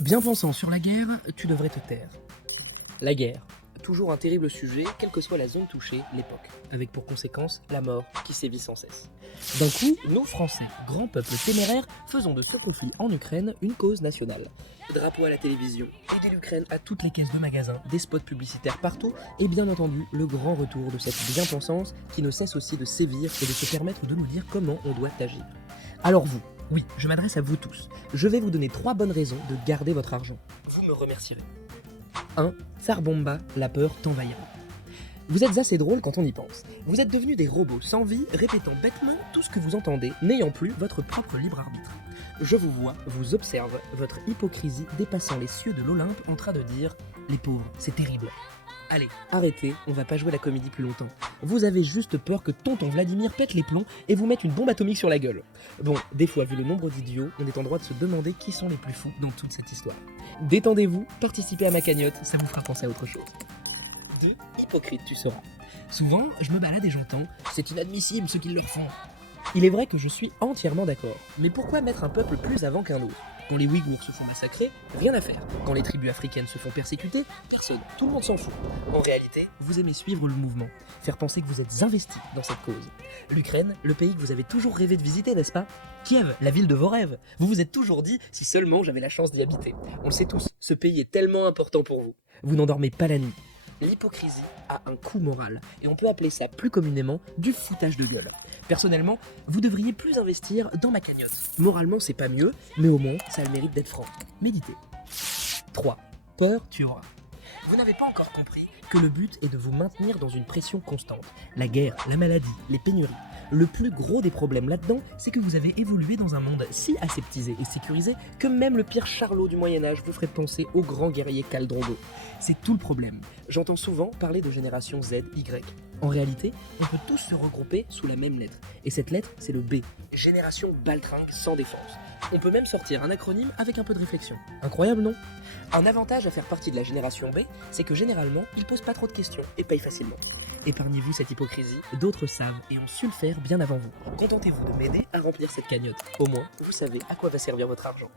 Bien pensant sur la guerre, tu devrais te taire. La guerre, toujours un terrible sujet, quelle que soit la zone touchée, l'époque, avec pour conséquence la mort qui sévit sans cesse. D'un coup, nous Français, grands peuples téméraires, faisons de ce conflit en Ukraine une cause nationale. Drapeau à la télévision, aider l'Ukraine à toutes les caisses de magasins, des spots publicitaires partout, et bien entendu le grand retour de cette bien-pensance qui ne cesse aussi de sévir et de se permettre de nous dire comment on doit agir. Alors vous, oui, je m'adresse à vous tous. Je vais vous donner 3 bonnes raisons de garder votre argent. Vous me remercierez. 1. Tsar Bomba, la peur t'envahira. Vous êtes assez drôle quand on y pense. Vous êtes devenus des robots sans vie, répétant bêtement tout ce que vous entendez, n'ayant plus votre propre libre arbitre. Je vous vois, vous observe, votre hypocrisie dépassant les cieux de l'Olympe en train de dire « Les pauvres, c'est terrible ». Allez, arrêtez, on va pas jouer la comédie plus longtemps. Vous avez juste peur que tonton Vladimir pète les plombs et vous mette une bombe atomique sur la gueule. Bon, des fois, vu le nombre d'idiots, on est en droit de se demander qui sont les plus fous dans toute cette histoire. Détendez-vous, participez à ma cagnotte, ça vous fera penser à autre chose. 2. Hypocrite tu seras. Souvent, je me balade et j'entends « C'est inadmissible ce qu'ils leur font ». Il est vrai que je suis entièrement d'accord. Mais pourquoi mettre un peuple plus avant qu'un autre ? Quand les Ouïghours se font massacrer, rien à faire. Quand les tribus africaines se font persécuter, personne. Tout le monde s'en fout. En réalité, vous aimez suivre le mouvement, faire penser que vous êtes investi dans cette cause. L'Ukraine, le pays que vous avez toujours rêvé de visiter, n'est-ce pas ? Kiev, la ville de vos rêves. Vous vous êtes toujours dit, si seulement j'avais la chance d'y habiter. On le sait tous, ce pays est tellement important pour vous. Vous n'endormez pas la nuit. L'hypocrisie a un coût moral, et on peut appeler ça plus communément du foutage de gueule. Personnellement, vous devriez plus investir dans ma cagnotte. Moralement, c'est pas mieux, mais au moins, ça a le mérite d'être franc. Méditez. 3. Peur, tu auras. Vous n'avez pas encore compris que le but est de vous maintenir dans une pression constante. La guerre, la maladie, les pénuries. Le plus gros des problèmes là-dedans, c'est que vous avez évolué dans un monde si aseptisé et sécurisé que même le pire charlot du Moyen-Âge vous ferait penser au grand guerrier Khal Drogo. C'est tout le problème. J'entends souvent parler de génération Z, Y. En réalité, on peut tous se regrouper sous la même lettre. Et cette lettre, c'est le B. Génération baltringue sans défense. On peut même sortir un acronyme avec un peu de réflexion. Incroyable, non ? Un avantage à faire partie de la génération B, c'est que généralement, ils posent pas trop de questions et payent facilement. Épargnez-vous cette hypocrisie, d'autres savent et ont su le faire bien avant vous. Contentez-vous de m'aider à remplir cette cagnotte. Au moins, vous savez à quoi va servir votre argent.